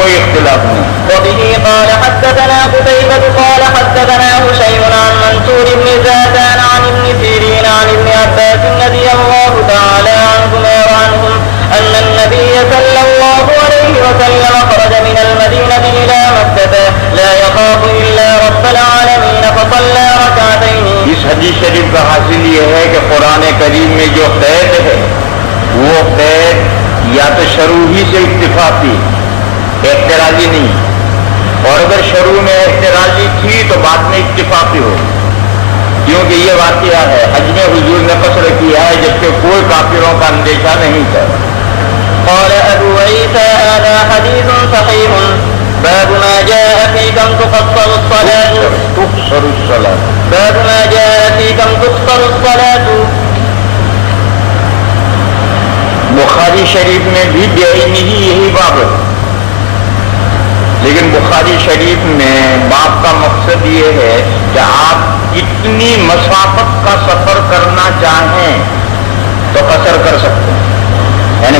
کوئی اختلاف نہیں. وبه قال حدثنا قتيبة قال حدثنا هشيم عن منصور بن زادان عن ابن سيرين عن ابن عباس رضي الله تعالى عنهما وعنهم أن النبي صلى الله عليه وسلم خرج من المدينة إلى مكة لا يخاف إلا رب العالمين فصلى ركعتين. اس حدیث شریف کا حاصل یہ ہے کہ قرآن کریم میں جو قید ہے وہ قید یا تو شروع ہی سے اتفاقی اعتراضی نہیں، اور اگر شروع میں اعتراضی تھی تو بعد میں اتفاقی ہو، کیونکہ یہ واقعہ ہے حج میں حضور نے قصر کیا ہے جبکہ کوئی کافروں کا اندیشہ نہیں تھا. قال أبو عيسى هذا حديث صحيح باب ما جاء في كم تقصر الصلاة باب ما جاء في كم تقصر الصلاة. بخاری شریف میں بھی بعینہ یہی باب ہے، لیکن بخاری شریف میں باب کا مقصد یہ ہے کہ آپ کتنی مسافت کا سفر کرنا چاہیں تو قصر کر سکتے ہیں. یعنی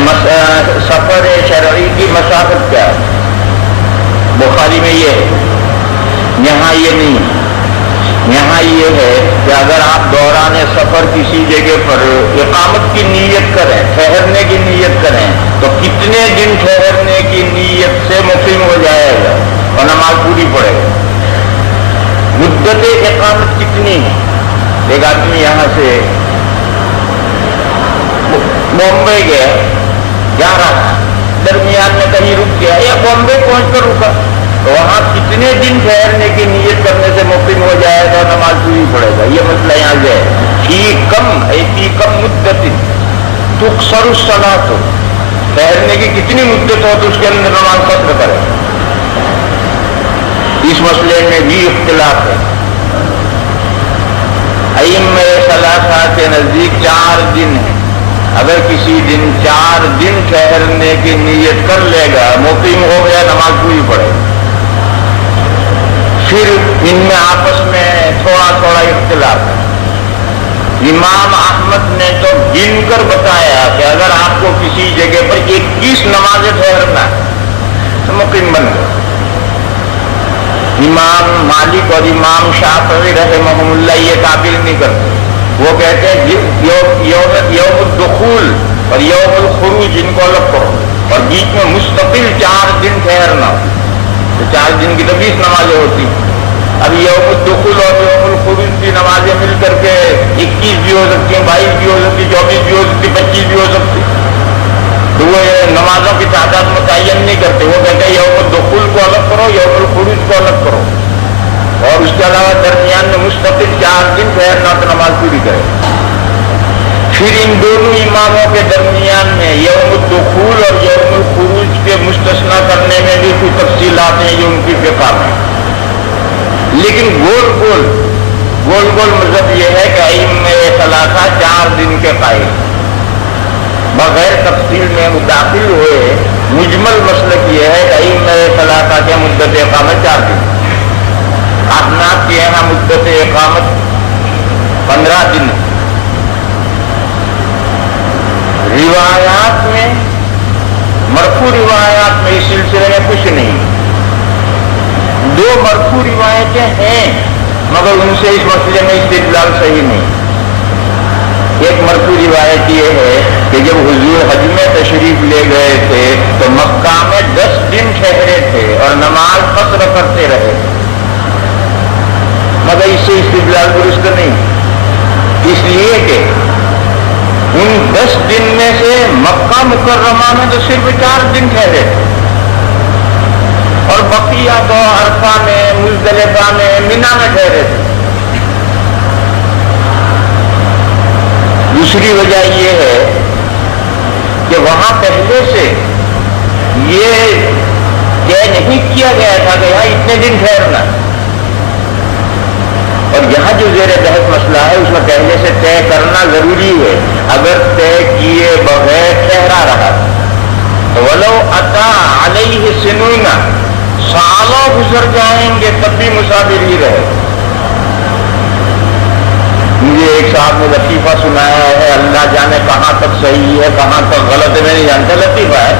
سفر شرعی کی مسافت کیا ہے، بخاری میں یہ ہے. یہاں یہ نہیں، یہاں یہ ہے کہ اگر آپ دوران سفر کسی جگہ پر اقامت کی نیت کریں، ٹھہرنے کی نیت کریں، تو کتنے دن ٹھہرنے کی نیت سے مقیم ہو جائے گا اور نماز پوری پڑے گا. مدت اقامت کتنی ہے؟ ایک آدمی یہاں سے بامبے گیا، جا رہا درمیان میں کہیں رک گیا یا بامبے پہنچ کر رکا، تو وہاں کتنے دن ٹھہرنے کی نیت کرنے سے مقیم ہو جائے گا، نماز پوری پڑے گا. یہ مسئلہ یہاں جو ہے فی کم مدت تقصر الصلاۃ، ٹھہرنے کی کتنی مدت ہو تو اس کے اندر نماز قصر کرے. اس مسئلے میں بھی اختلاف ہے. ائمہ ثلاثہ کے نزدیک 4 دن ہے. اگر کسی دن 4 دن ٹھہرنے کی نیت کر لے گا، مقیم ہو گیا، نماز پوری پڑے گا. پھر ان میں آپس میں تھوڑا اختلاف ہے. امام احمد نے تو گن کر بتایا کہ اگر آپ کو کسی جگہ پر 21 نمازیں ٹھہرنا ہے تو مقیم بن گئے. امام مالک اور امام شافعی رحمہم اللہ یہ تعبیر نہیں کرتے. وہ کہتے ہیں یوم الدخول اور یوم الخروج ان کو الگ کرو، اور بیچ میں مستقل 4 دن ٹھہرنا، تو 4 دن کی تو 20 نمازیں ہوتی. اب یوم الدخول اور یوم الخروج کی نمازیں مل کر کے 21 بھی ہو سکتی ہیں، 22 بھی ہو سکتی، 24 بھی ہو سکتی، 25 بھی ہو سکتی. تو وہ نمازوں کی تعداد متعین نہیں کرتے. وہ کہتے ہیں یوم الدخول کو الگ کرو، یوم الخروج کو الگ کرو، اور اس کے علاوہ درمیان میں مستقل 4 دن ٹھہرنا تو نماز پوری کرے. پھر ان دونوں اماموں کے درمیان میں یوم الدخول اور یوم الخروج کے مستثنا کرنے میں بھی کوئی تفصیلات ہیں جو ان کی فقہ میں. لیکن گول گول مذہب یہ ہے کہ ائمہ ثلاثہ 4 دن کے قائل، بغیر تفصیل میں داخل ہوئے مجمل مسلک یہ ہے کہ ائمہ ثلاثہ کے مدت اقامت 4 دن. احناف کے یہاں مدت اقامت 15 دن. روایات میں مرفوع روایات میں اس سلسلے میں کچھ نہیں. 2 مرفوع روایتیں ہیں مگر ان سے اس مسئلے میں استدلال صحیح نہیں. ایک مرفوع روایت یہ ہے کہ جب حضور حج میں تشریف لے گئے تھے تو مکہ میں 10 دن ٹھہرے تھے اور نماز قصر کرتے رہے، مگر اس سے استدلال درست نہیں. اس لیے کہ ان 10 دن میں سے مکہ مکرمہ میں تو صرف 4 دن ٹھہرے تھے، اور بقیہ تو عرفہ میں، مزدلفہ میں، مینا میں ٹھہرے تھے. دوسری وجہ یہ ہے کہ وہاں پہلے سے یہ طے نہیں کیا گیا تھا کہ یہاں اتنے دن ٹھہرنا، اور یہاں جو زیر بحث مسئلہ ہے اس میں پہلے سے طے کرنا ضروری ہے. اگر طے کیے بغیر ٹھہرا رہا تو ولو عطا علیہ سنون، سالوں گزر جائیں گے تب بھی مسافر ہی رہے. مجھے ایک صاحب نے لطیفہ سنایا ہے، اللہ جانے کہاں تک صحیح ہے کہاں تک غلط ہے، میں نہیں جانتا. لطیفہ ہے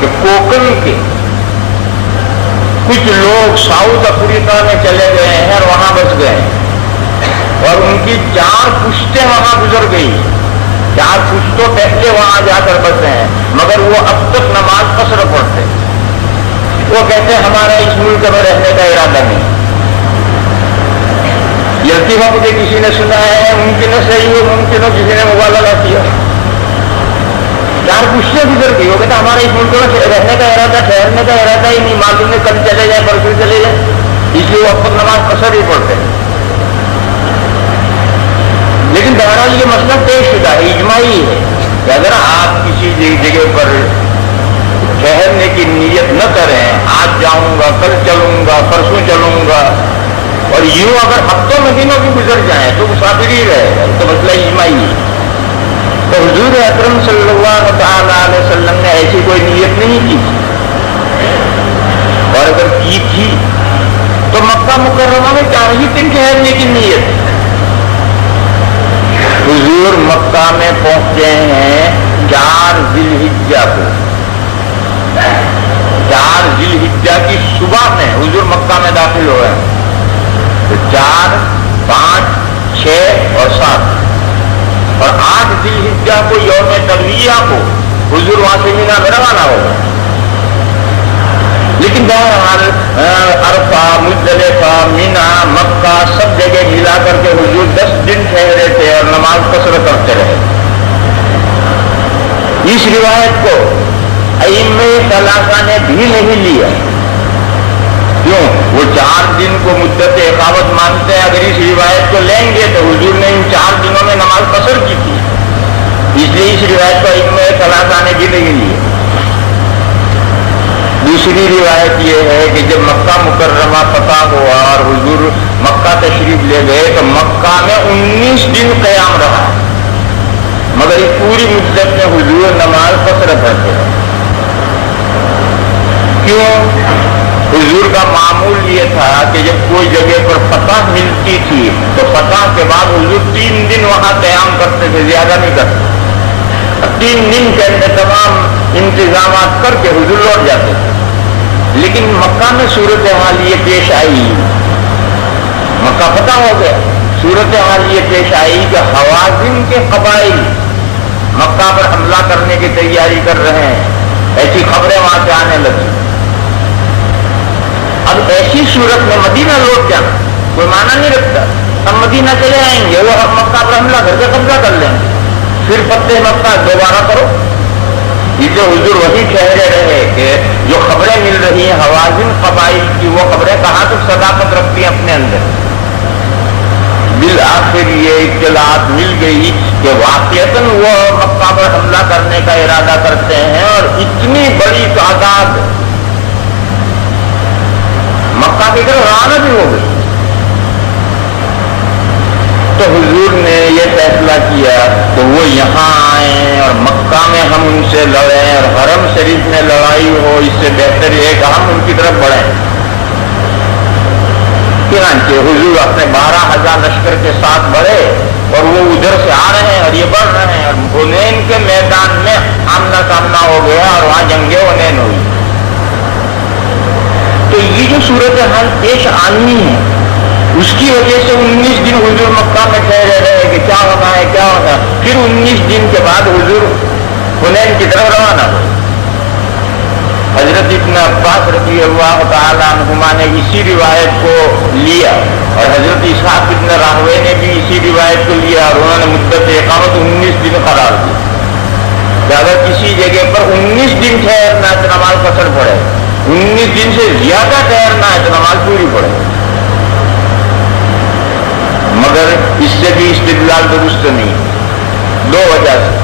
کہ کوکن کے کچھ لوگ ساؤتھ افریقہ میں چلے گئے ہیں اور وہاں بس گئے اور ان کی 4 پشتیں وہاں گزر گئی، 4 پشتوں پہلے وہاں جا کر بسے ہیں، مگر وہ اب تک نماز قصر پڑھتے۔ وہ کہتے ہیں ہمارا اس ملک میں رہنے کا ارادہ نہیں۔ یہ التفا مجھے کسی نے سنا ہے، ممکن ہے صحیح ہو، ممکن ہو کسی نے مبالغہ کیا۔ 4 پشتیں گزر گئی، وہ کہتے ہمارا اس ملک میں رہنے کا ارادہ، ٹھہرنے کا ارادہ ہی نہیں، معلوم ہے کل چلے جائے پرسوں چلے جائے، اس لیے وہ اب تک نماز قصر ہی پڑھتے ہیں۔ لیکن بہرحال یہ مسئلہ طے شدہ ہے، اجماعی ہے کہ اگر آپ کسی جگہ پر ٹھہرنے کی نیت نہ کریں، آج جاؤں گا، کل چلوں گا، پرسوں چلوں گا، اور یوں اگر ہفتوں مہینوں بھی گزر جائیں تو مسافر ہی رہے گا، تو مسئلہ اجماعی ہے۔ تو حضور اکرم صلی اللہ تعالی علیہ وسلم نے ایسی کوئی نیت نہیں کی، اور اگر کی تھی تو مکہ مکرمہ میں 4 ہی دن ٹھہرنے کی نیت۔ حضور مکہ میں پہنچے ہیں 4 ذی الحجہ کو، 4 ذی الحجہ کی صبح میں حضور مکہ میں داخل ہوئے ہیں، تو 4، 5، 6 اور 7 اور 8 ذی الحجہ کو یوم ترویہ کو حضور وہاں سے مینا میں روانہ ہو گئے۔ لیکن بہرحال عرفہ، مزدلفہ، مینا، مکہ سب جگہ ملا کر کے حضور 10 دن ٹھہرے تھے اور نماز قصر کرتے رہے۔ اس روایت کو ائمہ ثلاثہ نے بھی نہیں لیا، کیوں؟ وہ 4 دن کو مدت اقامت مانتے ہیں، اگر اس روایت کو لیں گے تو حضور نے ان 4 دنوں میں نماز قصر کی تھی، اس لیے اس روایت کو ائمہ ثلاثہ نے بھی نہیں لیا۔ دوسری روایت یہ ہے کہ جب مکہ مکرمہ فتح ہوا اور حضور مکہ تشریف لے گئے تو مکہ میں 19 دن قیام رہا، مگر اس پوری مدت میں حضور نماز قصر پڑھتے ہیں۔ کیوں؟ حضور کا معمول یہ تھا کہ جب کوئی جگہ پر فتح ملتی تھی تو فتح کے بعد حضور 3 دن وہاں قیام کرتے تھے، زیادہ نہیں کرتے، 3 دن کے اندر تمام انتظامات کر کے حضور لوٹ جاتے تھے۔ لیکن مکہ میں صورتحال یہ پیش آئی، مکہ فتح ہو گیا، صورتحال یہ پیش آئی کہ حوازن کے قبائل مکہ پر حملہ کرنے کی تیاری کر رہے ہیں، ایسی خبریں وہاں سے آنے لگی۔ اب ایسی صورت میں مدینہ لوٹ جانا کوئی معنی نہیں رکھتا، ہم مدینہ چلے آئیں گے، وہ مکہ پر حملہ کر کے قبضہ کر لیں گے، پھر فتح مکہ دوبارہ کرو۔ اس لیے حضور وہی ٹھہرے رہے کہ جو خبریں مل رہی ہیں حوازن قبائل کی، وہ خبریں کہاں تک صداقت رکھتی ہیں اپنے اندر۔ بالآخر یہ اطلاعات مل گئی کہ واقعتاً وہ مکہ پر حملہ کرنے کا ارادہ کرتے ہیں، اور اتنی بڑی تعداد مکہ کی طرف روانہ بھی ہو گئی۔ تو حضور نے یہ فیصلہ کیا کہ وہ یہاں آئیں اور مکہ میں ہم ان سے لڑیں، اور حرم شریف میں لڑائی ہو، اس سے بہتر یہ کہ ہم ان کی طرف بڑھیں۔ چنانچہ حضور اپنے 12,000 لشکر کے ساتھ بڑھے، اور وہ ادھر سے آ رہے ہیں اور یہ بڑھ رہے ہیں، اور حنین کے میدان میں آمنا سامنا ہو گیا اور وہاں جنگ حنین ہوئی۔ تو یہ جو صورتحال پیش آنی ہے اس کی وجہ سے 19 دن حضور مکہ میں ٹھہرے رہے کہ کیا ہونا ہے کیا ہونا ہے۔ پھر 19 دن کے بعد حضور حنین کی طرف روانہ ہوئے۔ حضرت ابن عباس رضی اللہ تعالیٰ عنہما نے اسی روایت کو لیا، اور حضرت اسحاق ابن راہوے نے بھی اسی روایت کو لیا، اور انہوں نے مدت اقامت 19 دن قرار دی کہ اگر کسی جگہ پر 19 دن ٹھہرنا ہے تو نماز قصر پڑے، 19 دن سے زیادہ ٹھہرنا ہے تو نماز پوری پڑے۔ مگر اس سے بھی استدلال درست نہیں، 2 وجہ سے۔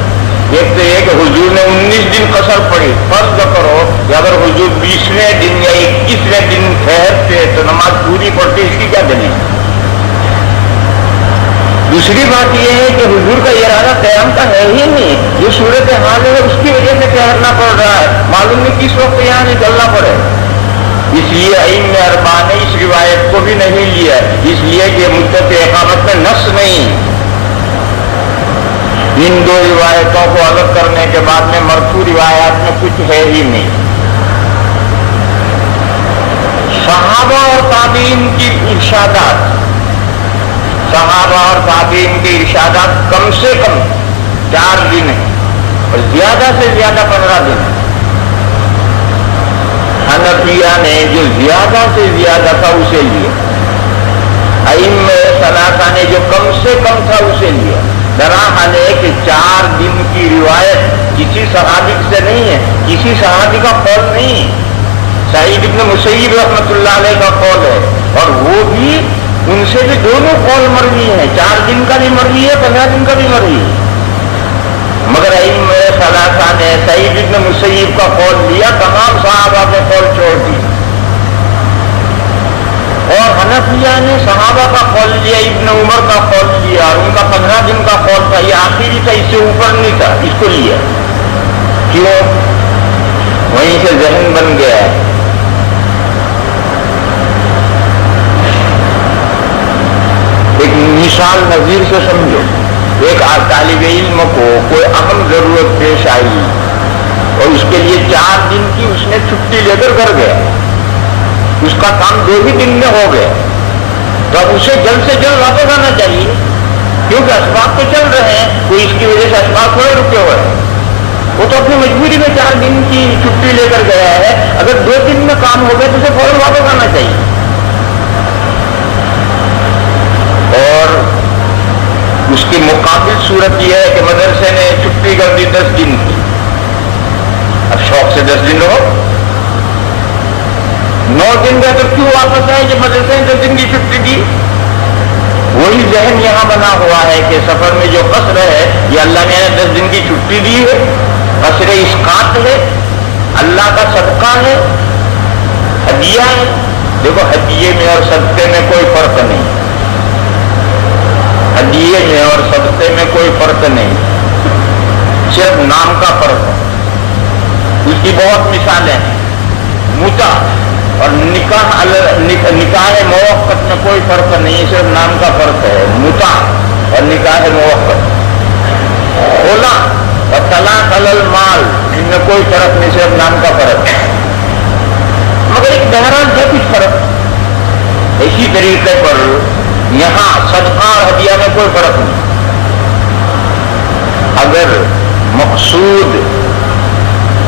ایک تو یہ کہ حضور نے 19 دن قصر پڑی، فرض کرو کہ اگر حضور 20ویں دن یا 21ویں دن ٹھہرتے تو نماز پوری پڑتی، اس کی کیا دلیل؟ دوسری بات یہ ہے کہ حضور کا ارادہ قیام کا ہے ہی نہیں، جو صورت حال ہے اس کی وجہ سے ٹھہرنا پڑ رہا ہے، معلوم نہیں کس وقت یہاں نکلنا پڑے۔ اس لیے ائمہ اربعہ نے اس روایت کو بھی نہیں لیا، اس لیے کہ مدت اقامت میں نص نہیں۔ ان 2 روایتوں کو الگ کرنے کے بعد میں مرفوع روایات میں کچھ ہے ہی نہیں۔ صحابہ اور تابعین کی ارشادات، صحابہ اور تابعین کے ارشادات کم سے کم 4 دن ہیں اور زیادہ سے زیادہ 15 دن ہیں۔ حنفیہ نے جو زیادہ سے زیادہ تھا اسے لیا، ائمہ ثلاثہ نے جو کم سے کم تھا اسے لیا۔ دراصل ہے کہ 4 دن کی روایت کسی صحابی سے نہیں ہے، کسی صحابی کا قول نہیں ہے، سعید ابن مسیب رحمۃ اللہ علیہ کا قول ہے، اور وہ بھی ان سے بھی دونوں قول مروی ہیں، 4 دن کا بھی مروی ہے، 15 دن کا بھی مروی ہے، مگر ائمہ ثلاثہ نے سعید ابن مسیب کا قول لیا، تمام صحابہ کے قول چھوڑ دی، اور حنفیہ نے صحابہ کا قول لیا، ابن عمر کا قول لیا، اور ان کا 15 دن کا قول تھا، یہ آخری تھا، اس سے اوپر نہیں تھا، اس کو لیا۔ کیوں؟ وہیں سے ذہن بن گیا ہے۔ ایک مثال نظیر سے سمجھو، ایک طالب علم کو کوئی اہم ضرورت پیش آئی اور اس کے لیے 4 دن کی اس نے چھٹی لے کر گھر گیا، اس کا کام 2 ہی دن میں ہو گیا، تو اب اسے جلد سے جلد واپس آنا چاہیے، کیونکہ اسباب تو چل رہے ہیں، کوئی اس کی وجہ سے اسباب تھوڑے رکے ہوئے ہیں، وہ تو اپنی مجبوری میں 4 دن کی چھٹی لے کر گیا ہے، اگر 2 دن میں کام ہو گیا تو اسے فوراً واپس آنا چاہیے۔ اور اس کی مقابل صورت یہ ہے کہ مدرسے نے چھٹی کر دی 10 دن کی، اب شوق سے 10 دن رہو، 9 دن گئے تو کیوں واپس آئے جب مدرسے نے 10 دن کی چھٹی دی؟ وہی ذہن یہاں بنا ہوا ہے کہ سفر میں جو قصر ہے یہ اللہ نے 10 دن کی چھٹی دی ہے، قصر اسقاط ہے، اللہ کا صدقہ ہے، ہدیہ ہے۔ دیکھو ہدیے میں اور صدقے میں کوئی فرق نہیں، ہدیے میں اور صدقے میں کوئی فرق نہیں، صرف نام کا فرق ہے۔ اس کی بہت مثالیں ہیں، متع اور نکاح موقت میں کوئی فرق نہیں، صرف نام کا فرق ہے، متع اور نکاح موقت۔ خلا اور طلاق علی المال، ان میں کوئی فرق نہیں، صرف نام کا فرق ہے، مگر ایک بہرحال ہے کچھ فرق۔ اسی طریقے پر یہاں صدقہ اور ہدیہ میں کوئی فرق نہیں۔ اگر مقصود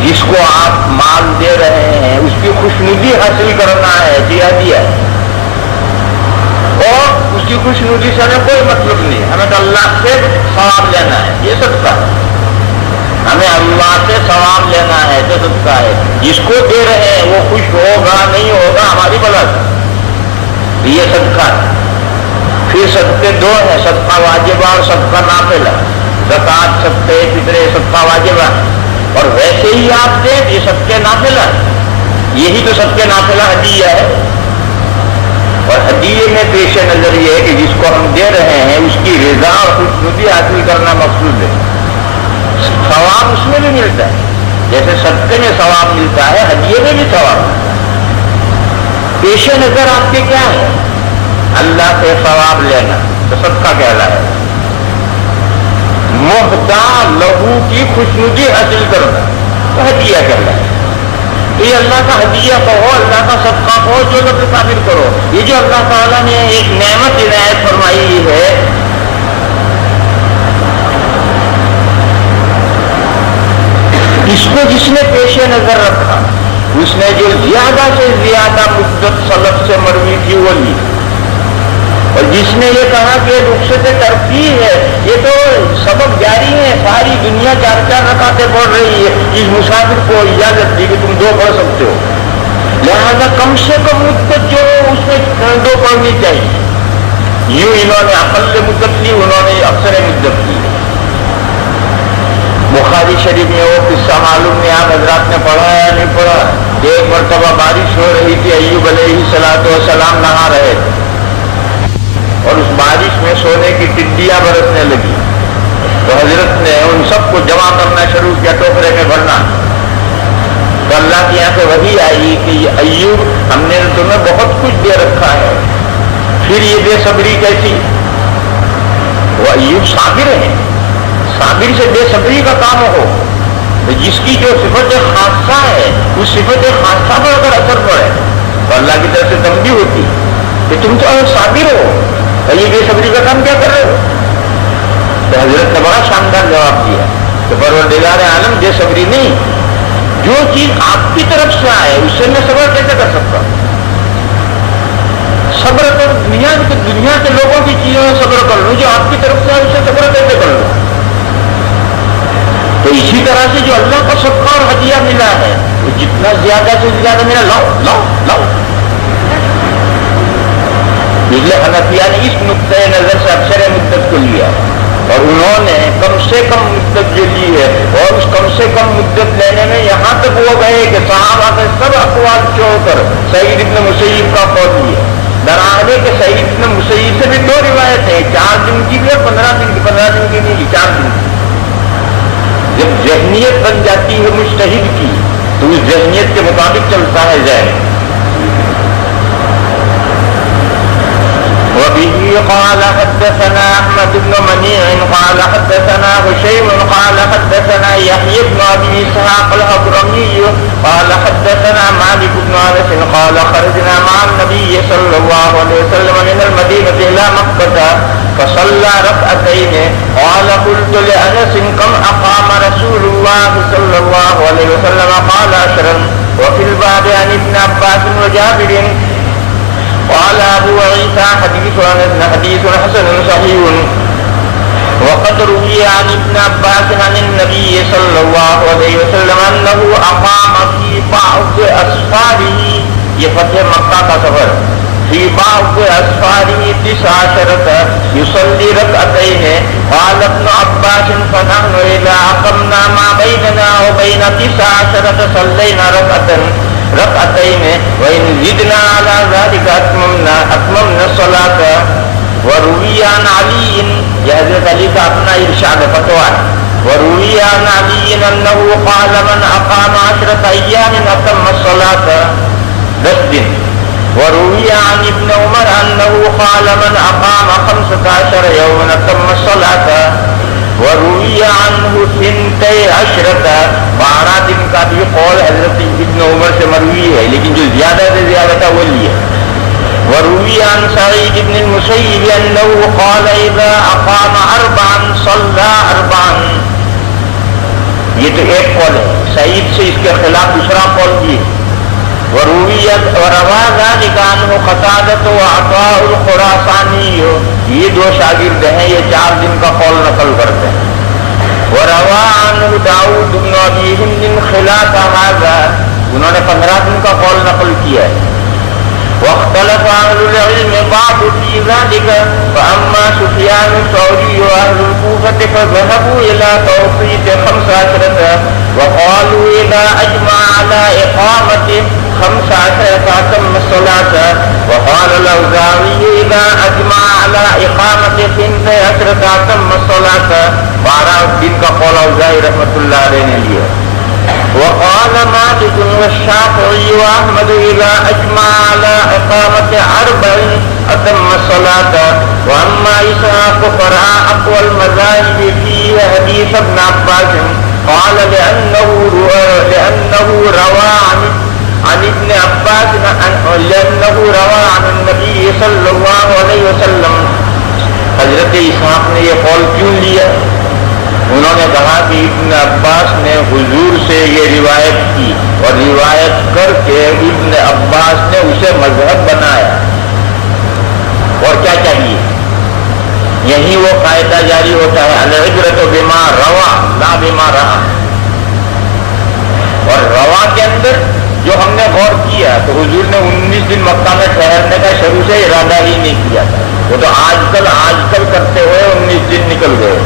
جس کو آپ مال دے رہے ہیں اس کی خوشنودی حاصل کرنا ہے، ہدیہ، اور اس کی خوشنودی سے ہمیں کوئی مطلب نہیں، ہمیں تو اللہ سے ثواب لینا ہے، یہ صدقہ ہے، ہمیں اللہ سے ثواب لینا ہے تو صدقہ ہے۔ جس کو دے رہے ہیں وہ خوش ہوگا نہیں ہوگا ہماری بلد، یہ صدقہ ہے۔ پھر صدقے 2 ہیں، صدقہ واجبہ اور صدقہ نافلہ، زکوٰۃ، صدقے فطرے، صدقہ واجبہ، اور ویسے ہی آپ دیں یہ صدقے نافلہ ہے، یہی تو صدقے نافلہ ہدیہ ہے۔ اور ہدیے میں پیش نظر یہ ہے کہ جس کو ہم دے رہے ہیں اس کی رضا اور خوشنودی حاصل کرنا مقصود ہے، ثواب اس میں بھی ملتا ہے، جیسے صدقے میں ثواب ملتا ہے ہدیے میں بھی ثواب ہے۔ پیش نظر آپ کے کیا ہے؟ اللہ سے ثواب لینا تو صدقہ کہلاتا ہے، محتا لہو کی خوشنودی حاصل کرنا تو ہدیہ کہلاتا ہے۔ تو یہ اللہ کا ہدیہ کہو، اللہ کا صدقہ کہو، جو لفظ تعبیر کرو، یہ جو اللہ تعالیٰ نے ایک نعمت عنایت فرمائی ہے، اس کو جس نے پیش نظر رکھا، اس نے جو زیادہ سے زیادہ مدت سلف سے مروی تھی وہ لی، اور جس نے یہ کہا کہ رخصت ترفیع ہے، یہ تو سبق جاری ہے، ساری دنیا 4 رکعتیں پڑھ رہی ہے، اس مسافر کو اجازت دی کہ تم 2 پڑھ سکتے ہو، لہذا کم سے کم مدت جو اس میں 2 پڑھنی چاہیے۔ یوں انہوں نے اقل مدت لی، انہوں نے اکثر مدت لی۔ بخاری شریف میں وہ قصہ معلوم نہیں آپ حضرات نے پڑھا یا نہیں پڑھا، ایک مرتبہ بارش ہو رہی تھی، ایوب علیہ السلام نہا رہے تھے، اور اس بارش میں سونے کی ٹڈیاں برسنے لگی، تو حضرت نے ان سب کو جمع کرنا شروع کیا، ٹوکرے میں بھرنا، تو اللہ کی یہاں سے وحی آئی کہ یہ ایوب ہم نے تمہیں بہت کچھ دے رکھا ہے، پھر یہ بے صبری کیسی؟ وہ ایوب صابر ہے، صابر سے بے صبری کا کام ہو، تو جس کی جو صفت خاصہ ہے اس صفت خاصہ پر اگر اثر پڑے تو اللہ کی طرف سے تنبیہ ہوتی کہ تم تو صابر ہو اور یہ بے صبری کا کام کیا کر رہے ہو. تو حضرت نے بڑا شاندار جواب دیا کہ پروردگار عالم بے صبری نہیں، جو چیز آپ کی طرف سے آئے اس سے میں صبر کیسے کر سکتا ہوں؟ صبر کر دنیا کے لوگوں کی چیزوں میں صبر کر لوں، جو آپ کی طرف سے آئے اسے صبر کیسے کر لوں؟ تو اسی طرح سے جو اللہ کا صدقہ اور ہدیہ ملا ہے وہ جتنا زیادہ سے زیادہ میرا لاؤ لاؤ لاؤ. اس لیے حنفیہ نے اس نقطۂ نظر سے اکثر مدت کو لیا اور انہوں نے کم سے کم مدت جو لی ہے اور اس کم سے کم مدت لینے میں یہاں تک وہ گئے کہ صحابہ کے سب اقوال چھوڑ کر سعید ابن مسیب کا قول لیا. دراصل کہ سعید ابن مسیب سے بھی دو روایت ہیں، 4 دن کی بھی اور 15 دن کی نہیں، 4 دن کی. جب ذہنیت بن جاتی ہے مجتہد کی تو اس ذہنیت کے مطابق چلتا ہے ذہن. وبه قال حدثنا احمد بن منيع قال حدثنا هشيم قال حدثنا يحيى بن ابي اسحاق الحضرمي قال حدثنا مالك بن انس قال خرجنا مع النبي صلى الله عليه وسلم من المدينه الى مكه فصلى ركعتين قال قلت لانس كم اقام رسول الله صلى الله عليه وسلم قال 10 وفي الباب عن ابن عباس وجابر قال ابو عيسى حديث حسن صحيح وقد روي عن ابن عباس عن النبي صلى الله عليه وسلم انه اقام في بعض اسفاره یہ فتح مکہ کا سفر في بعض اسفاره 19 يصلي ركعتين قال ابن عباس فنحن اذا اقمنا ما بيننا وبين 19 صلينا ركعتين وإن زدنا على ذلك أتممنا الصلاة. وروي عن علي، یہ حضرت علی کا اپنا ارشاد فتویٰ ہے، وروي عن علي أنه قال من أقام 10 أيام أتم الصلاة 10 دن. وروي عن ابن عمر أنه قال من أقام 15 يوما أتم الصلاة. وروی عنہ 12 دن کا بھی قول حضرت ابن عمر سے مروی ہے، لیکن جو زیادہ سے زیادہ تھا وہ لیا. وروی عن سعید بن المسیب انہ قال اذا اقام 4 صلى 4. یہ تو ایک قول ہے، سعید سے اس کے خلاف دوسرا قول بھی ہے. وروا ذلك عنه قتادة وعطاء الخراسانی، یہ 2 شاگرد ہیں، یہ 4 دن کا قول نقل کرتے ہیں. وروا عنه داؤد بن ابی ہند خلاف هذا، انہوں نے 15 دن کا قول نقل کیا ہے. واختلف اهل العلم بعض في ذلك فاما سفيان الثوري واهل الكوفة فذهبوا الى توقيت 15 وقالوا اذا اجمع على اقامة 15 فأتم الصلاة. وقال الأوزاعي إذا أجمع على إقامة 12 فأتم الصلاة. 12 دن کا قول اوزاعی رحمۃ اللہ علیہ نے لیا. وقال مالك والشافعي وأحمد إذا أجمع على إقامة 4 أتم الصلاة. وأما إسحاق فرع أقوى المذاهب فيه حديث ابن عباس قال لأنه روى عن ابن عباس لأنه روى عن النبي صلى الله عليه وسلم. حضرت اسحاق نے یہ قول کیوں لیا؟ انہوں نے کہا کہ ابن عباس نے حضور سے یہ روایت کی اور روایت کر کے ابن عباس نے اسے مذہب بنایا. اور کیا چاہیے؟ یہی وہ قاعدہ جاری ہوتا ہے العبرۃ بما روا لا بما رہا. اور روا کے اندر جو ہم نے غور کیا تو حضور نے 19 دن مکہ میں ٹھہرنے کا شروع سے ارادہ ہی نہیں کیا تھا، وہ تو آج کل کرتے ہوئے 19 دن نکل گئے.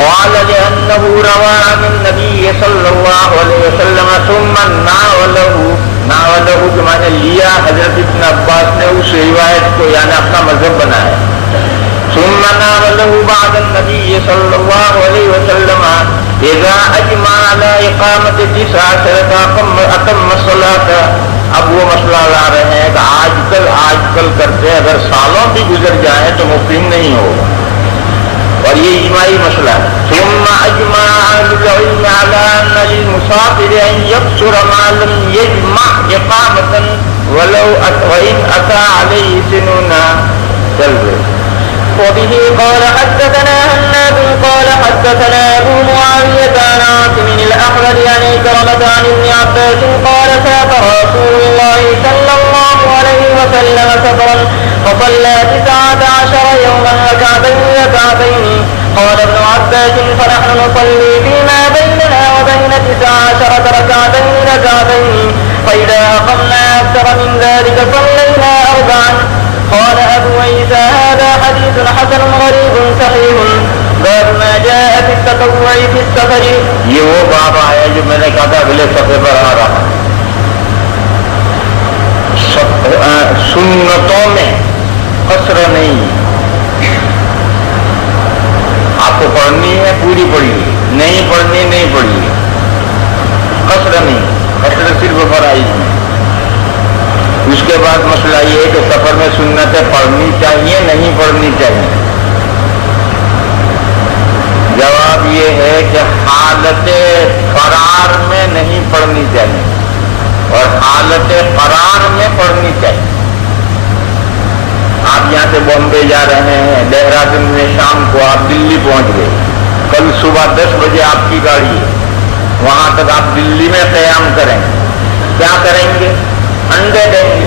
قال لأنه روى عن النبي صلى الله عليه وسلم ثم ناوله جو میں نے لیا حضرت ابن عباس نے اس روایت کو یعنی اپنا مذہب بنایا. ثم ناوله بعد النبي صلى الله عليه وسلم اذا اجمع على اقامة 19 اتم الصلاة. اب وہ مسئلہ لا رہے ہیں کہ آج کل کرتے اگر سالوں بھی گزر جائیں تو مقیم نہیں ہوگا. اور یہ اجماعی مسئلہ ہے. ثم اجمع اهل العلم على ان للمسافر ان يقصر ما لم يجمع اقامة ولو وان اتى عليه سنون. چل رہے. وبه قال حدثنا هناد قال حدثنا أبو معاوية عن عاصم الأحمد عن كرمة عن ابن عباس قال سافر رسول الله صلى الله عليه وسلم سفرا فصلى 19 يوما ركعتين. قال ابن عباس فنحن نصلي فيما بيننا وبين 19 ركعتين فإذا أقمنا أكثر من ذلك صلينا 4. قال أبو عيسى هذا حديث حسن غريب صحيح باب ما جاء في التطوع في السفر. یہ وہ باب آیا جو میں نے کہا تھا اگلے صفحے پر آ رہا. سنتوں میں قصر نہیں. آپ کو پڑھنی ہے پوری پڑھیے, نہیں پڑھنی نہیں پڑھیے. قصر نہیں, قصر صرف فرائض میں. اس کے بعد مسئلہ یہ ہے کہ سفر میں سنتیں پڑھنی چاہیے نہیں پڑھنی چاہیے. جواب یہ ہے کہ حالت فرار میں نہیں پڑھنی چاہیے اور حالت قرار میں پڑھنی چاہیے. آپ یہاں سے بامبے جا رہے ہیں, دہرادون میں شام کو آپ دلی پہنچ گئے. کل صبح 10 بجے آپ کی گاڑی ہے, وہاں تک آپ دلی میں قیام کریں. کیا کریں گے؟ انڈے دیں گے.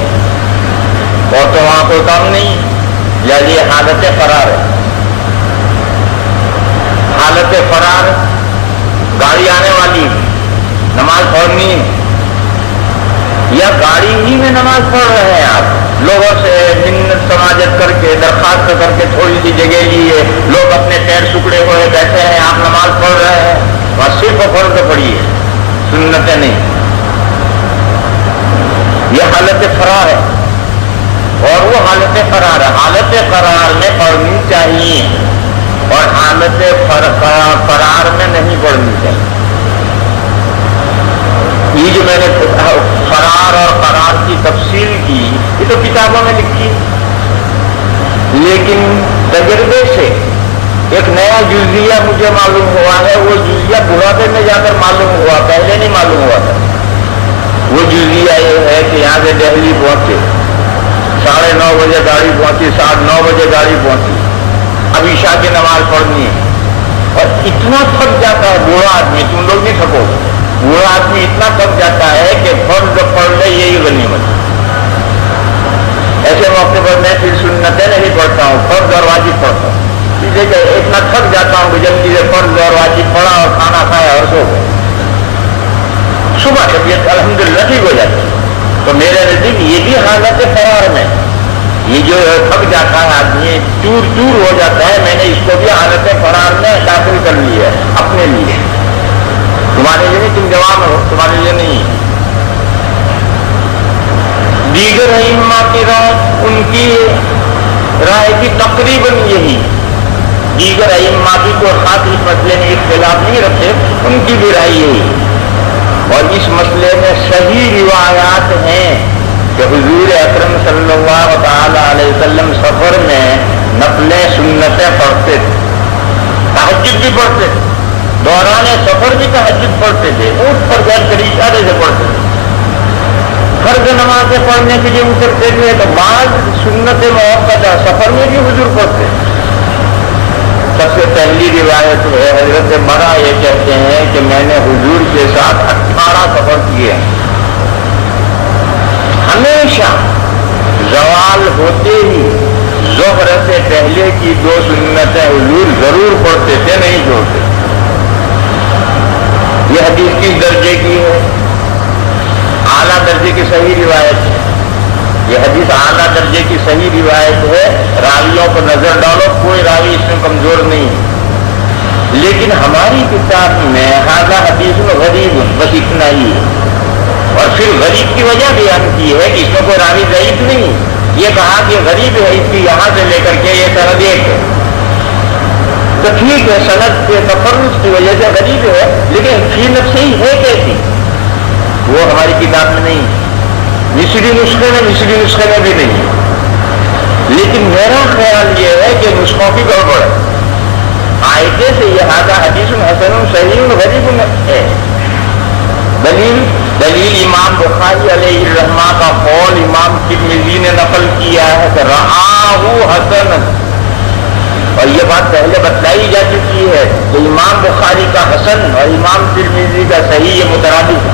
اور تو وہاں کوئی کام نہیں, یا یہ حالت فرار ہے. حالت فرار, گاڑی آنے والی, نماز پڑھنی ہے, یا گاڑی ہی میں نماز پڑھ رہے ہیں آپ, لوگوں سے منت سماجت کر کے درخواست کر کے تھوڑی سی جگہ لیے, لوگ اپنے پیر سکڑے ہوئے بیٹھے ہیں, آپ نماز پڑھ رہے ہیں, وہاں صرف فرض پڑھیے, سنتیں نہیں. یہ حالت فرار ہے اور وہ حالت فرار ہے. حالت قرار میں پڑھنی چاہیے اور حالت فرار میں نہیں پڑھنی چاہیے. یہ جو میں نے فرار اور قرار کی تفصیل کی یہ تو کتابوں میں لکھی, لیکن تجربے سے ایک نیا جزیہ مجھے معلوم ہوا ہے. وہ جزیہ بڑھاپے میں جا کر معلوم ہوا, پہلے نہیں معلوم ہوا تھا. وہ جزیہ یہ ہے کہ یہاں سے دہلی پہنچے, 9:30 بجے گاڑی پہنچی, 9:30 بجے گاڑی پہنچی, اب عشاء کی نماز پڑھنی ہے. اور اتنا تھک جاتا ہے بوڑھا آدمی, تم لوگ نہیں تھکو, بوڑھا آدمی اتنا تھک جاتا ہے کہ فرض پڑھ لے یہی غنیمت. ایسے موقع پر میں پھر سنتیں نہیں پڑھتا ہوں, فرض اور واجب پڑھتا ہوں. کہ اتنا تھک جاتا ہوں کہ جلدی سے فرض اور واجب پڑھا اور کھانا کھایا اور سو گئے. صبح طبیعت الحمدللہ ٹھیک ہو جاتی ہے. تو میرے نزدیک یہ بھی حالت فرار میں, یہ جو تھک جاتا ہے آدمی, چور چور ہو جاتا ہے, میں نے اس کو بھی حالت فرار میں داخل کر لیا ہے اپنے لیے. تمہارے لیے نہیں, تم جوان ہو, تمہارے لیے نہیں. دیگر ائمہ کی رائے, ان کی رائے کی تقریباً یہی. دیگر ائمہ بھی کوئی خاص اس مسئلے میں اختلاف نہیں رکھتے, ان کی بھی رائے یہی. اور اس مسئلے میں صحیح روایات ہیں کہ حضور اکرم صلی اللہ تعالی علیہ وسلم سفر میں نفلیں سنتیں پڑھتے تھے, تہجد بھی پڑھتے تھے, دوران سفر بھی تہجد پڑھتے تھے, اونٹ پر بیٹھ کر اشارے سے پڑھتے تھے. فرض نمازیں پڑھنے کے لیے اترتے تھے تو بعض سنت موقع سفر میں بھی حضور پڑھتے. سب سے پہلی روایت ہے حضرت برا یہ کہتے ہیں کہ میں نے حضور کے ساتھ 18 سفر کیے ہیں. ہمیشہ زوال ہوتے ہی ظہر سے پہلے کی 2 سنتیں حضور ضرور پڑھتے تھے, نہیں چھوڑتے. یہ حدیث کس درجے کی ہے؟ اعلیٰ درجے کی صحیح روایت ہے. یہ حدیث اعلیٰ درجے کی صحیح روایت ہے. راویوں کو نظر ڈالو, کوئی راوی اس میں کمزور نہیں ہے. لیکن ہماری کتاب میں ھذا حدیث غریب, بس اتنا ہی ہے. اور پھر غریب کی وجہ بیان کی ہے کہ اس میں کوئی راوی ضعیف نہیں. یہ کہا کہ غریب ہے, اس کی یہاں سے لے کر کے یہ سند ایک ہے. تو ٹھیک ہے, سند کے تفرد کی وجہ سے غریب ہے, لیکن فی نفسہ ہی ہے کیسی, وہ ہماری کتاب میں نہیں. مصری نسخے میں بھی نہیں. لیکن میرا خیال یہ ہے کہ نسخوں کی گڑبڑ ہے. قاعدے سے یہ حدیث حسن صحیح غریب ہے. دلیل امام بخاری علیہ الرحمہ کا قول امام ترمذی نے نقل کیا ہے کہ رآہ حسن، اور یہ بات پہلے بتلائی جا چکی ہے کہ امام بخاری کا حسن اور امام ترمذی کا صحیح یہ مترادف ہے.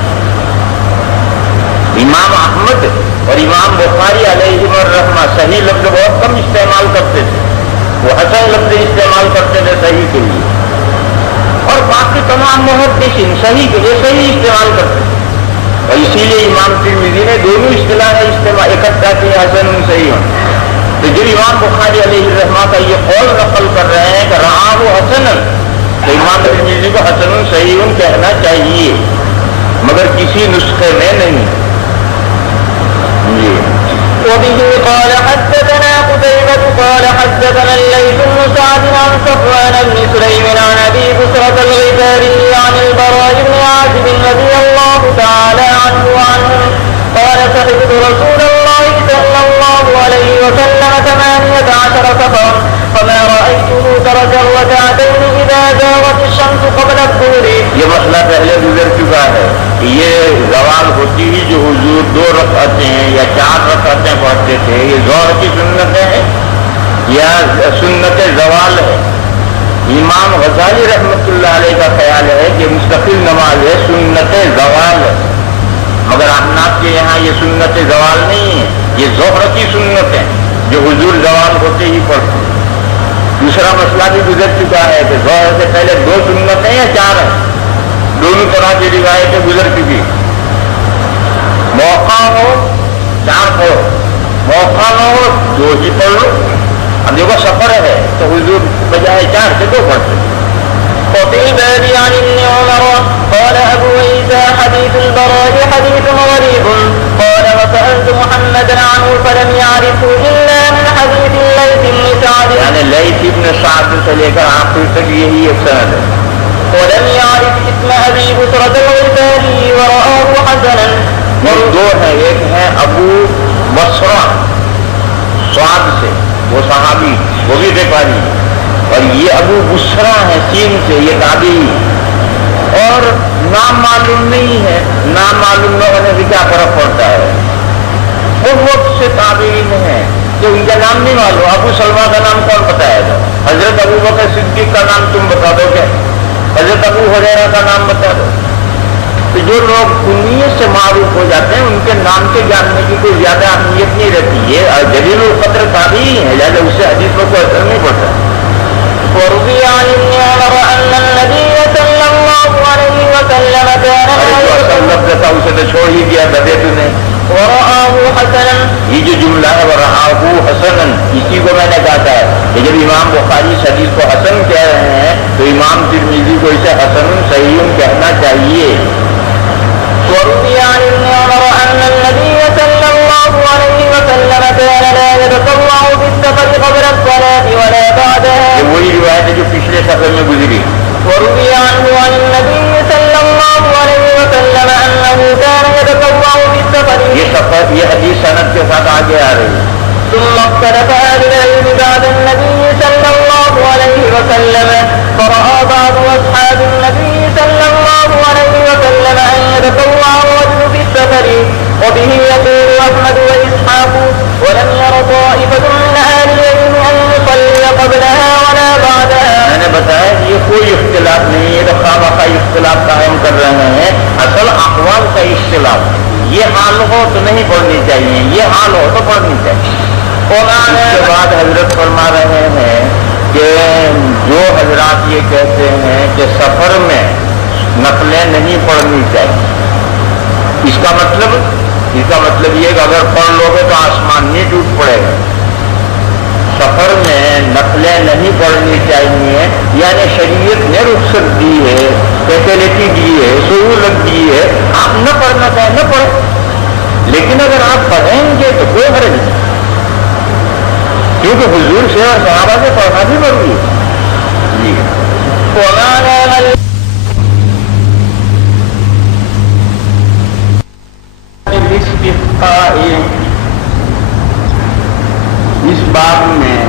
امام احمد اور امام بخاری علیہ الرحمہ صحیح لفظ بہت کم استعمال کرتے تھے، وہ حسن لفظ استعمال کرتے تھے صحیح کے لیے، اور باقی تمام محدثین صحیح کے لیے صحیح استعمال کرتے تھے. اور اسی لیے امام ترمذی نے دونوں اصطلاحیں استعمال اکٹھا کی حسن صحیح ہوں. تو جب امام بخاری علیہ الرحمہ کا یہ قول نقل کر رہے ہیں کہ رآہ حسن، تو امام ترمذی کو حسن صحیح کہنا چاہیے، مگر کسی نسخے میں نہیں. وبه قال حدثنا قتيبة قال حدثنا الليث بن سعد عن صفوان بن سليم عن أبي بصرة الغفاري عن البراء بن عازب رضي الله تعالى عنه وعنهم قال سحبت رسول الله صلى الله عليه وسلم 18 سفرا فما رأيته ترك الركعتين إذا زاغت الشمس قبل الظهر. یہ مسئلہ پہلے گزر چکا ہے. یہ زوال ہوتی ہی جو حضور 2 رکعتیں یا 4 رکعتیں پڑھتے تھے، یہ ظہر کی سنتیں ہیں یا سنت زوال ہے. امام غزالی رحمۃ اللہ علیہ کا خیال ہے کہ مستقل نماز ہے، سنت زوال ہے، مگر احناف کے یہاں یہ سنت زوال نہیں ہے، یہ ظہر کی سنت ہے جو حضور زوال ہوتے ہی پڑھتے ہیں. دوسرا مسئلہ بھی گزر چکا ہے کہ ظہر سے پہلے 2 سنتیں یا 4 ہیں، دونوں طرح کی روایتیں گزر چکی. موقع ہو 4 پڑھو، موقع نہ ہو 2 ہی پڑھ لو. اب دیکھو سفر ہے تو حضور بجائے 4 سے 2 پڑھتے. وفي الباب عن ابن عمر قال أبو عيسى حديث البراء حديث غريب قال وسألت محمدا عنه فلم يعرفه إلا من حديث الليث بن سعد، یعنی لیث بن سعد سے لے کر آخر تک یہی ایک سند ہے. ولم يعرف اسم أبي بصرة الغفاري ورآه حسنا. اور 2 ہیں، ایک ہے ابو بصرہ سعد سے، وہ صحابی، وہ بھی غفاری، اور یہ ابو بصرہ ہے سین سے، یہ تابعی. اور نام معلوم نہیں ہے، نام معلوم نہ ہونے سے کیا فرق پڑتا ہے. وہ وقت سے تابعین ہیں کہ ان کا نام نہیں معلوم. ابو سلمہ کا نام کون بتایا گا؟ حضرت ابو بکر صدیق کا نام تم بتا دو گے؟ حضرت ابو ہریرہ کا نام بتا دو. تو جو لوگ کنیت سے معروف ہو جاتے ہیں ان کے نام کے جاننے کی کوئی زیادہ اہمیت نہیں رہتی ہے، اور جلیل القدر تابعی ہے، لہٰذا اس سے حدیثوں کو اثر نہیں پڑتا. وروي عن ابن عمر أن النبي صلى الله عليه وسلم كان لفظ تھا اسے تو چھوڑ ہی دیا گدے تو نے. ورآه حسنا، یہ جو جملہ ہے ورآہ حسنا، اسی کو میں نے کہا تھا کہ جب امام بخاری اس حدیث کو حسن کہہ رہے ہیں تو امام ترمذی کو اسے حسن صحیح کہنا چاہیے. وروي عن ابن عمر أن النبي صلى الله عليه وسلم كان لا يتطوع بالسفر قبل الصلاة ولا بعدها. یہ وہی روایت ہے جو پچھلے صفحے میں گزری. وروي عنه عن النبي صلى الله عليه وسلم أنه كان يتطوع بالسفر. یہ حدیث سند کے ساتھ آگے آ رہی ہے. ثم اختلف أهل العلم بعد النبي صلى الله عليه وسلم فرأى بعض أصحاب النبي صلى الله عليه وسلم أن يتطوع الرجل بالسفر، وبه يقول أحمد وإسحاق، ولم ير طائفة من أهل العلم أن يصلي قبلها ولا بعدها. میں نے بتایا کہ یہ کوئی اختلاف نہیں ہے، تو خواہ اختلاف قائم کر رہے ہیں. اصل اقوال کا اختلاف، یہ حال ہو تو نہیں پڑھنی چاہیے، یہ حال ہو تو پڑھنی چاہیے. اس کے بعد حضرت فرما رہے ہیں کہ جو حضرات یہ کہتے ہیں کہ سفر میں نفلیں نہیں پڑھنی چاہیے، اس کا مطلب یہ کہ اگر پڑھ لو گے تو آسمان نہیں ٹوٹ پڑے گا. سفر میں نفلیں نہیں پڑھنی چاہیے، یعنی شریعت نے رخصت دی ہے، فیسلٹی دی ہے، سہولت دی ہے. آپ نہ پڑھنا چاہیں نہ پڑھیں، لیکن اگر آپ پڑھیں گے تو کوئی حرج نہیں، کیونکہ حضور سے اور صحابہ سے پڑھنا بھی ضروری ہے. جی اس باب میں